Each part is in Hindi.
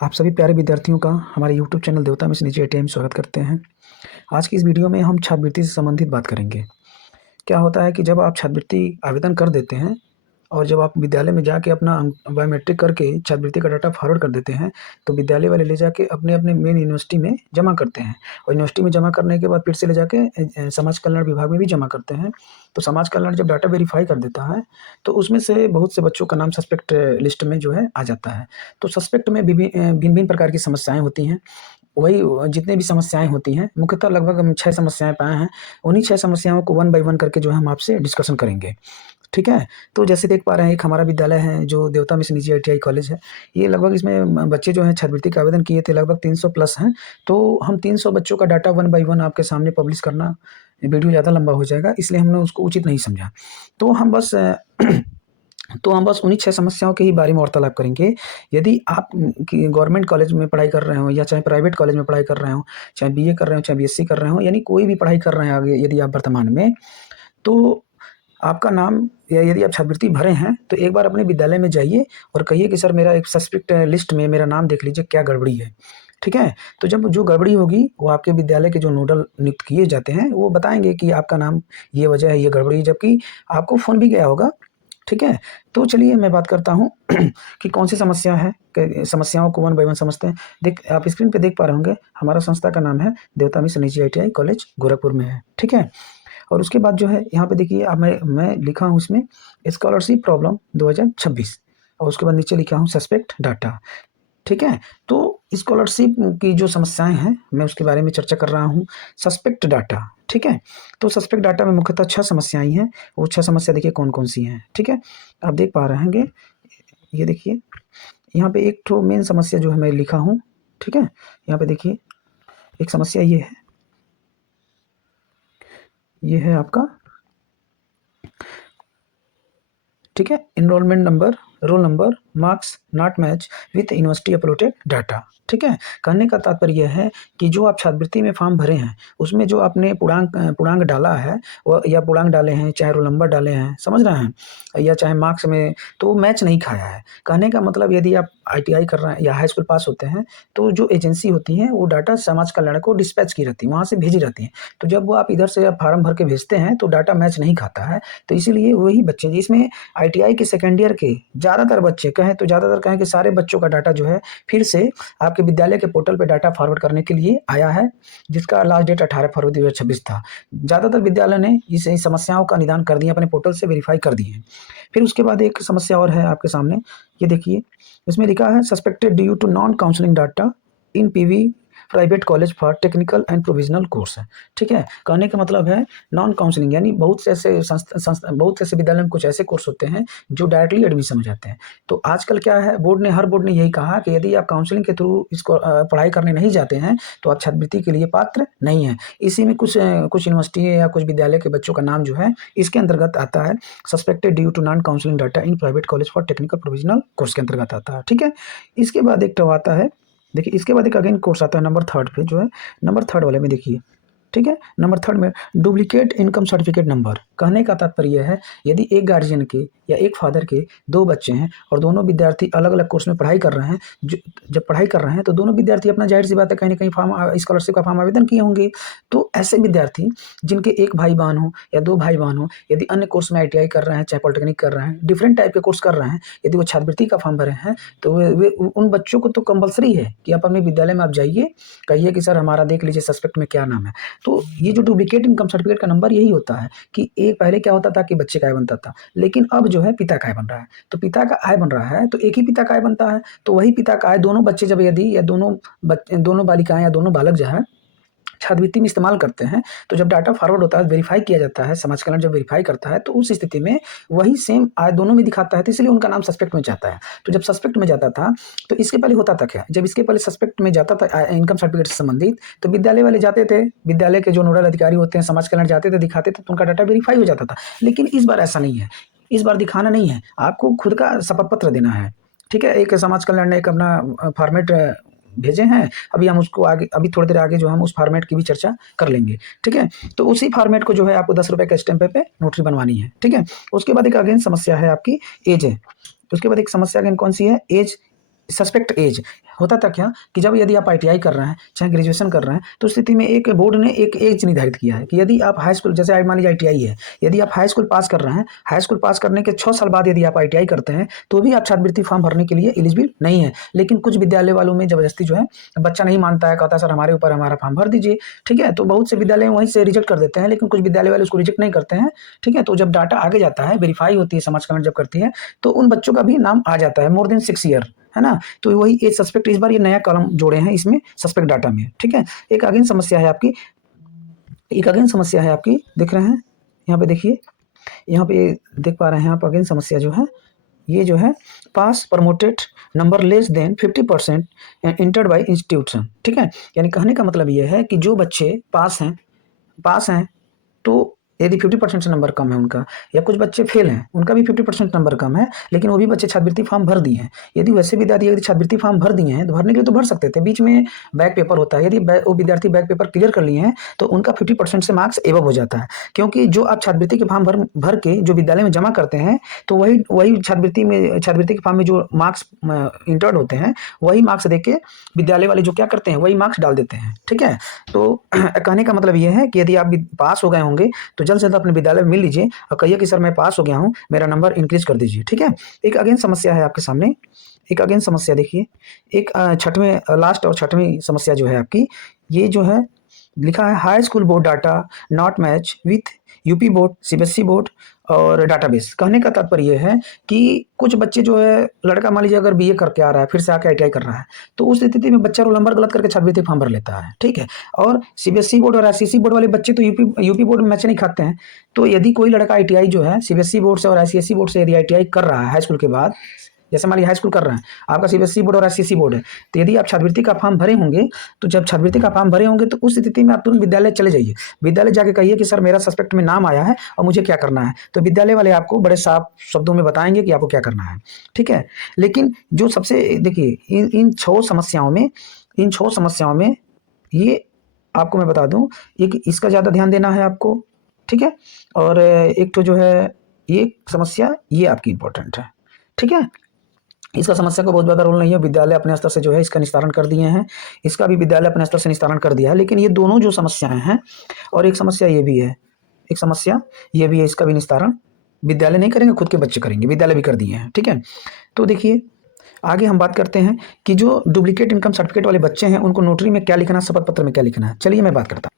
आप सभी प्यारे विद्यार्थियों का हमारे YouTube चैनल देवता मिशन निजी ITI में स्वागत करते हैं। आज की इस वीडियो में हम छात्रवृत्ति से संबंधित बात करेंगे। क्या होता है कि जब आप छात्रवृत्ति आवेदन कर देते हैं और जब आप विद्यालय में जाके अपना बायोमेट्रिक करके छात्रवृत्ति का डाटा फॉरवर्ड कर देते हैं, तो विद्यालय वाले ले जाके अपने मेन यूनिवर्सिटी में जमा करते हैं और यूनिवर्सिटी में जमा करने के बाद फिर से ले जाके समाज कल्याण विभाग में भी जमा करते हैं। तो समाज कल्याण जब डाटा वेरीफाई कर देता है, तो उसमें से बहुत से बच्चों का नाम सस्पेक्ट लिस्ट में जो है आ जाता है। तो सस्पेक्ट में भिन्न-भिन्न प्रकार की समस्याएँ होती हैं। वही जितनी भी समस्याएँ होती हैं, मुख्यतः लगभग हम 6 समस्याएँ पाए हैं। उन्हीं 6 समस्याओं को वन बाय वन करके जो है हम आपसे डिस्कशन करेंगे। ठीक है? तो जैसे देख पा रहे हैं, एक हमारा विद्यालय है जो देवता मिशन निजी ITI कॉलेज है। ये लगभग इसमें बच्चे जो हैं छात्रवृत्ति का आवेदन किए थे, लगभग 300 प्लस हैं। तो हम 300 बच्चों का डाटा वन बाय वन आपके सामने पब्लिश करना, वीडियो ज़्यादा लंबा हो जाएगा, इसलिए हमने उसको उचित नहीं समझा। तो हम बस उन्हीं 6 समस्याओं के ही बारे में वार्तालाप करेंगे। यदि आप कि गवर्नमेंट कॉलेज में पढ़ाई कर रहे हो या चाहे प्राइवेट कॉलेज में पढ़ाई कर रहे हो, चाहे BA कर रहे हो, चाहे BSc कर रहे हो, यानी कोई भी पढ़ाई कर रहे हैं आगे यदि आप वर्तमान में, तो आपका नाम या यदि आप छात्रवृत्ति भरे हैं, तो एक बार अपने विद्यालय में जाइए और कहिए कि सर मेरा एक सस्पेक्ट लिस्ट में मेरा नाम देख लीजिए, क्या गड़बड़ी है। ठीक है? तो जब जो गड़बड़ी होगी, वो आपके विद्यालय के जो नोडल नियुक्त किए जाते हैं, वो बताएँगे कि आपका नाम ये वजह है, ये गड़बड़ी है, जबकि आपको फ़ोन भी गया होगा। ठीक है? तो चलिए मैं बात करता हूँ कि कौन-सी समस्या है, क समस्याओं को वन बाय वन समझते हैं। आप स्क्रीन पे देख पा रहे होंगे, हमारा संस्था का नाम है देवता मिशन निजी ITI कॉलेज गोरखपुर में है। ठीक है? और उसके बाद जो है यहाँ पे देखिए, अब मैं लिखा हूँ उसमें स्कॉलरशिप प्रॉब्लम 2026 और उसके बाद नीचे लिखा हूँ सस्पेक्ट डाटा। ठीक है? तो स्कॉलरशिप की जो समस्याएँ हैं, मैं उसके बारे में चर्चा कर रहा हूँ। सस्पेक्ट डाटा, ठीक है? तो सस्पेक्ट डाटा में मुख्यतः 6 समस्याएँ हैं। वो 6 समस्या देखिए कौन-कौन सी हैं, ठीक है? आप देख पा रहे होंगे, ये देखिए, यहाँ पे एक ठो मेन समस्या जो है मैं लिखा हूँ, ठीक है? यहाँ पे देखिए, एक समस्या ये है आपका, ठीक है? Enrolment number, roll number, marks not match with university uploaded data, ठीक है? कहने का तात्पर्य यह है कि जो आप छात्रवृत्ति में फॉर्म भरे हैं, उसमें जो आपने पूर्णांक डाला है, वो या पूर्णांक डाले हैं, चाहे रोल नंबर डाले हैं, समझ रहे हैं? या चाहे मार्क्स में, तो वो मैच नहीं खाया है। कहने का मतलब यदि आप ITI कर रहे हैं या हाई स्कूल पास होते हैं, तो जो एजेंसी होती है, वो डाटा समाज कल्याण को डिस्पैच की रहती है, वहाँ से भेजी रहती है। तो जब वो आप इधर से फॉर्म भर के भेजते हैं, तो डाटा मैच नहीं खाता है। तो इसीलिए वही बच्चे जिसमें ITI के सेकंड ईयर के ज़्यादातर बच्चे, ज़्यादातर कहें कि सारे बच्चों का डाटा जो है फिर से आपके विद्यालय के पोर्टल पे डाटा फॉरवर्ड करने के लिए आया है, जिसका लास्ट डेट 18 फरवरी 2026 था। ज़्यादातर विद्यालय ने इस समस्याओं का निदान कर दिया, अपने पोर्टल से वेरीफाई कर दिए हैं। फिर उसके बाद एक समस्या और है आपके सामने, ये देखिए, इसमें लिखा है suspected due to non counselling data in PV private college for technical and provisional course है। ठीक है? कहने का मतलब है नॉन काउंसलिंग, यानी बहुत से ऐसे विद्यालय में कुछ ऐसे कोर्स होते हैं जो डायरेक्टली एडमिशन हो जाते हैं। तो आजकल क्या है, हर बोर्ड ने यही कहा कि यदि आप काउंसलिंग के थ्रू इसको पढ़ाई करने नहीं जाते हैं, तो आप छात्रवृत्ति के लिए पात्र नहीं हैं। इसी में कुछ यूनिवर्सिटी या कुछ विद्यालय के बच्चों का नाम जो है इसके अंतर्गत आता है, suspected due to non counselling data in private college for technical provisional course के अंतर्गत आता है। ठीक है? इसके बाद एक तो आता है, देखिए इसके बाद एक अगेन कोर्स आता है नंबर 3 पे, जो है नंबर 3 वाले में देखिए, ठीक है? नंबर 3 में डुप्लीकेट इनकम सर्टिफिकेट नंबर। कहने का तात्पर्य है, यदि एक गार्जियन के या एक फादर के 2 बच्चे हैं और दोनों विद्यार्थी अलग-अलग कोर्स में पढ़ाई कर रहे हैं, जब पढ़ाई कर रहे हैं, तो दोनों विद्यार्थी अपना ज़ाहिर-सी बात है कहीं न कहीं स्कॉलरशिप का फॉर्म आवेदन किए होंगे। तो ऐसे विद्यार्थी जिनके 1 भाई-बहन हो या 2 भाई-बहन हो, यदि अन्य कोर्स में ITI कर रहे हैं, चाहे पॉलिटेक्निक कर रहे हैं, डिफरेंट टाइप के कोर्स कर रहे हैं, यदि वो छात्रवृत्ति का फॉर्म भरे हैं, तो वे उन बच्चों को तो कंपल्सरी है कि आप अपने विद्यालय में आप जाइए, कहिए कि सर हमारा देख लीजिए सस्पेक्ट में क्या नाम है। तो ये जो डुप्लीकेट इनकम सर्टिफिकेट का नंबर यही होता है कि एक पहले क्या होता था कि बच्चे का आय बनता था, लेकिन अब जो है पिता का आय बन रहा है। तो पिता का आय बन रहा है, तो एक ही पिता का आय बनता है, तो वही पिता का आय दोनों बच्चे जब यदि या दोनों बालिकाएँ या दोनों बालक जो है छात्रवृत्ति में इस्तेमाल करते हैं, तो जब डाटा फॉरवर्ड होता है, वेरीफाई किया जाता है, समाज कल्याण जब वेरीफाई करता है, तो उस स्थिति में वही सेम आय दोनों में दिखाता है, तो इसलिए उनका नाम सस्पेक्ट में जाता है। तो जब सस्पेक्ट में जाता था, तो इसके पहले होता था क्या? जब इसके पहले सस्पेक्ट में जाता था इनकम सर्टिफिकेट से संबंधित, तो विद्यालय वाले जाते थे, विद्यालय के जो नोडल अधिकारी होते हैं, समाज कल्याण जाते थे, दिखाते थे, तो उनका डाटा वेरीफाई हो जाता था। लेकिन इस बार ऐसा नहीं है, इस बार दिखाना नहीं है, आपको खुद का शपथ पत्र देना है। ठीक है? एक समाज कल्याण ने एक अपना फॉर्मेट भेजे हैं, अभी हम उसको आगे, अभी थोड़ी देर आगे जो हम उस फॉर्मेट की भी चर्चा कर लेंगे। ठीक है? तो उसी फॉर्मेट को जो है आपको ₹10 के स्टैम्प पे नोटरी बनवानी है। ठीक है? उसके बाद एक अगेन समस्या है आपकी, एज है। उसके बाद एक समस्या अगेन कौन सी है? एज सस्पेक्ट एज होता था क्या कि जब यदि आप आईटीआई कर रहे हैं चाहे ग्रेजुएशन कर रहे हैं तो उस स्थिति में एक बोर्ड ने एक एज निर्धारित किया है कि यदि आप हाई स्कूल, जैसे मान लीजिए आईटीआई है, यदि आप हाई स्कूल पास कर रहे हैं, हाई स्कूल पास करने के 6 साल बाद यदि आप आईटीआई करते हैं तो भी आप छात्रवृत्ति फॉर्म भरने के लिए एलिजिबल नहीं है। लेकिन कुछ विद्यालय वालों में जबरदस्ती जो है बच्चा नहीं मानता है, कहता है सर हमारे ऊपर हमारा फॉर्म भर दीजिए, ठीक है, तो बहुत से विद्यालय वहीं से रिजेक्ट कर देते हैं, लेकिन कुछ विद्यालय वाले उसको रिजेक्ट नहीं करते हैं, ठीक है। तो जब डाटा आगे जाता है, वेरीफाई होती है, समाज कल्याण जब करती है तो उन बच्चों का भी नाम आ जाता है मोर देन 6 ईयर, है ना। तो वही एज सस्पेक्ट, इस बार ये नया कॉलम जोड़े हैं इसमें सस्पेक्ट डाटा में, ठीक है। एक अगेन समस्या है आपकी, देख रहे हैं यहाँ पे, देखिए यहाँ पे देख पा रहे हैं आप, अगेन समस्या जो है ये जो है pass promoted number less than 50% entered by institution, ठीक है। यानी कहने का मतलब ये है कि जो बच्चे पास हैं तो यदि 50% से नंबर कम है उनका, या कुछ बच्चे फेल हैं उनका भी 50% नंबर कम है, लेकिन वो भी बच्चे छात्रवृत्ति फॉर्म भर दिए हैं। यदि वैसे विद्यार्थी यदि छात्रवृत्ति फॉर्म भर दिए हैं तो भरने के लिए तो भर सकते थे, बीच में बैक पेपर होता है, यदि वो विद्यार्थी बैक पेपर क्लियर कर लिए हैं तो उनका 50% से मार्क्स एबव हो जाता है। क्योंकि जो आप छात्रवृत्ति के फॉर्म भर के जो विद्यालय में जमा करते हैं तो वही छात्रवृत्ति के फॉर्म में जो मार्क्स इंटर्ड होते हैं वही मार्क्स दे के विद्यालय वाले जो क्या करते हैं वही मार्क्स डाल देते हैं, ठीक है। तो कहने का मतलब ये है कि यदि आप पास हो गए होंगे तो जल्द से जल्द अपने विद्यालय में मिल लीजिए और कहिए कि सर मैं पास हो गया हूँ, मेरा नंबर इंक्रीज कर दीजिए, ठीक है। एक अगेन समस्या है आपके सामने, एक अगेन समस्या देखिए, एक छठवें लास्ट और छठवीं समस्या जो है आपकी, ये जो है लिखा है high school board data not match with UP board, CBSE board और डाटाबेस। कहने का तात्पर्य यह है कि कुछ बच्चे जो है, लड़का मान लीजिए अगर बीए करके आ रहा है फिर से आके आईटीआई कर रहा है, तो उस स्थिति में बच्चा रोल नंबर गलत करके छात्रवृत्ति फॉर्म भर लेता है, ठीक है। और सीबीएसई बोर्ड और आईसीएसई बोर्ड वाले बच्चे तो यूपी बोर्ड में मैच नहीं खाते हैं। तो यदि कोई लड़का आईटीआई जो है सीबीएसई बोर्ड से और आईसीएसई बोर्ड से यदि आईटीआई कर रहा है हाई स्कूल के बाद, जैसे मान लीजिए हाई स्कूल कर रहे हैं, आपका सीबीएसई बोर्ड और आईसीएसई बोर्ड है, तो यदि आप छात्रवृत्ति का फॉर्म भरे होंगे, तो जब छात्रवृत्ति का फॉर्म भरे होंगे तो उस स्थिति में आप तुरंत विद्यालय चले जाइए, विद्यालय जाके कहिए कि सर मेरा सस्पेक्ट में नाम आया है और मुझे क्या करना है, तो विद्यालय वाले आपको बड़े साफ शब्दों में बताएंगे कि आपको क्या करना है, ठीक है। लेकिन जो सबसे देखिए इन 6 समस्याओं में ये आपको मैं बता दूं, एक इसका ज़्यादा ध्यान देना है आपको, ठीक है। और एक तो जो है ये समस्या ये आपकी इंपॉर्टेंट है, ठीक है। इसका समस्या का बहुत ज़्यादा रोल नहीं है, विद्यालय अपने स्तर से जो है इसका निस्तारण कर दिए हैं, इसका भी विद्यालय अपने स्तर से निस्तारण कर दिया है। लेकिन ये दोनों जो समस्याएं हैं, और एक समस्या ये भी है, इसका भी निस्तारण विद्यालय नहीं करेंगे, खुद के बच्चे करेंगे, विद्यालय भी कर दिए हैं, ठीक है। तो देखिए आगे हम बात करते हैं कि जो डुप्लीकेट इनकम सर्टिफिकेट वाले बच्चे हैं उनको नोटरी में क्या लिखना है, शपथ पत्र में क्या लिखना है, चलिए मैं बात करता हूँ।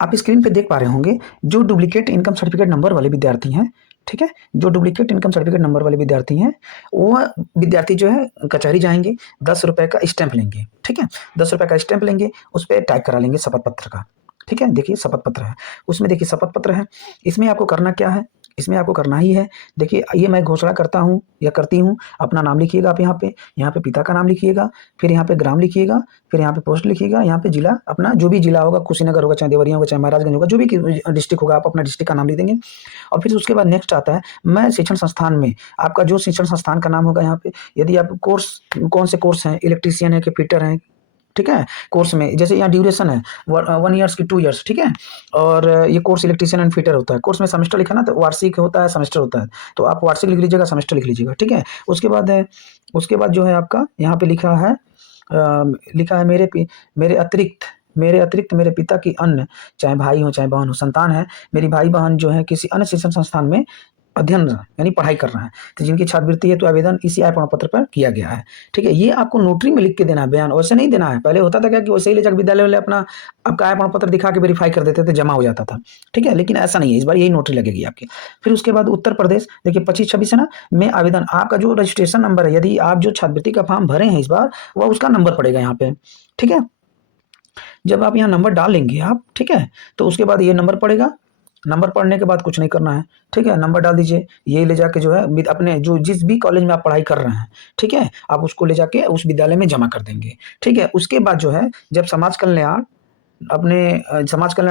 आप स्क्रीन पे देख पा रहे होंगे जो डुप्लीकेट इनकम सर्टिफिकेट नंबर वाले विद्यार्थी हैं, ठीक है, जो डुप्लीकेट इनकम सर्टिफिकेट नंबर वाले विद्यार्थी हैं, वो विद्यार्थी जो है कचहरी जाएंगे, 10 रुपए का स्टैंप लेंगे, ठीक है, 10 रुपए का स्टैंप लेंगे, उस पर टाइप करा लेंगे शपथ पत्र का, ठीक है। देखिए शपथ पत्र है, उसमें देखिए शपथ पत्र है, इसमें आपको करना क्या है, इसमें आपको करना ही है, देखिए ये मैं घोषणा करता हूँ या करती हूँ, अपना नाम लिखिएगा आप यहाँ पे पिता का नाम लिखिएगा, फिर यहाँ पे ग्राम लिखिएगा, फिर यहाँ पे पोस्ट लिखिएगा, यहाँ पे जिला अपना जो भी जिला होगा, कुशीनगर होगा, चाहे देवरिया होगा, चाहे महाराजगंज होगा, जो भी डिस्ट्रिक्ट होगा आप अपना डिस्ट्रिक्ट का नाम लिख देंगे। और फिर उसके बाद नेक्स्ट आता है मैं शिक्षण संस्थान में, आपका जो शिक्षण संस्थान का नाम होगा यहाँ पे, यदि आप कोर्स कौन से कोर्स हैं, इलेक्ट्रीशियन है कि फिटर है, ठीक है, कोर्स में जैसे यहाँ ड्यूरेशन है 1 ईयर्स की 2 ईयर्स, ठीक है। और ये कोर्स इलेक्ट्रीशियन एंड फिटर होता है, कोर्स में सेमेस्टर लिखा ना, तो वार्षिक होता है सेमेस्टर होता है, तो आप वार्षिक लिख लीजिएगा, सेमेस्टर लिख लीजिएगा, ठीक है। उसके बाद जो है आपका यहाँ पे लिखा है मेरे अतिरिक्त मेरे पिता की अन्य, चाहे भाई हो चाहे बहन हो, संतान है, मेरी भाई बहन जो है किसी अन्य शिक्षण संस्थान में अध्ययन यानी पढ़ाई कर रहा है, तो जिनकी छात्रवृत्ति है तो आवेदन इसी आय प्रमाण पत्र पर किया गया है, ठीक है। ये आपको नोटरी में लिख के देना है, बयान वैसे नहीं देना है। पहले होता था क्या कि वैसे ही ले जाकर विद्यालय वाले अपना आपका आय प्रमाण पत्र दिखा के वेरीफाई कर देते थे, जमा हो जाता था, ठीक है। लेकिन ऐसा नहीं है, इस बार यही नोटरी लगेगी आपकी। फिर उसके बाद उत्तर प्रदेश, देखिए 25-26 है ना, में आवेदन, आपका जो रजिस्ट्रेशन नंबर है, यदि आप जो छात्रवृत्ति का फॉर्म भरे हैं इस बार, वह उसका नंबर पड़ेगा यहाँ पे, ठीक है। जब आप यहाँ नंबर डाल लेंगे आप, ठीक है, तो उसके बाद ये नंबर पड़ेगा, नंबर पढ़ने के बाद कुछ नहीं करना है, ठीक है, नंबर डाल दीजिए, ये ले जाके जो है अपने जो जिस भी कॉलेज में आप पढ़ाई कर रहे हैं, ठीक है, आप उसको ले जाके उस विद्यालय में जमा कर देंगे, ठीक है। उसके बाद जो है जब समाज कल्याण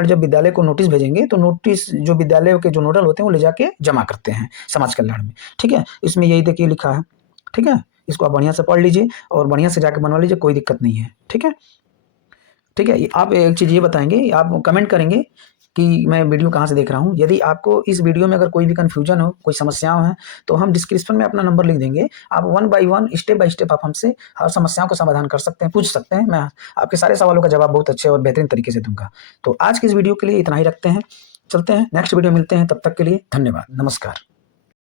जब विद्यालय को नोटिस भेजेंगे, तो नोटिस जो विद्यालय के जो नोडल होते हैं वो ले जाके जमा करते हैं समाज कल्याण में, ठीक है। इसमें यही देखिए लिखा है, ठीक है, इसको आप बढ़िया से पढ़ लीजिए और बढ़िया से जाके बनवा लीजिए, कोई दिक्कत नहीं है, ठीक है। ठीक है, आप एक चीज़ ये बताएंगे, आप कमेंट करेंगे कि मैं वीडियो कहाँ से देख रहा हूँ। यदि आपको इस वीडियो में अगर कोई भी कन्फ्यूजन हो, कोई समस्याएं हैं, तो हम डिस्क्रिप्शन में अपना नंबर लिख देंगे। आप 1 बाय 1 स्टेप बाय स्टेप आप हमसे हर समस्याओं का समाधान कर सकते हैं, पूछ सकते हैं। मैं आपके सारे सवालों का जवाब बहुत अच्छे और बेहतरीन तरीके से दूंगा। तो आज की इस वीडियो के लिए इतना ही रखते हैं, चलते हैं, नेक्स्ट वीडियो मिलते हैं। तब तक के लिए धन्यवाद, नमस्कार।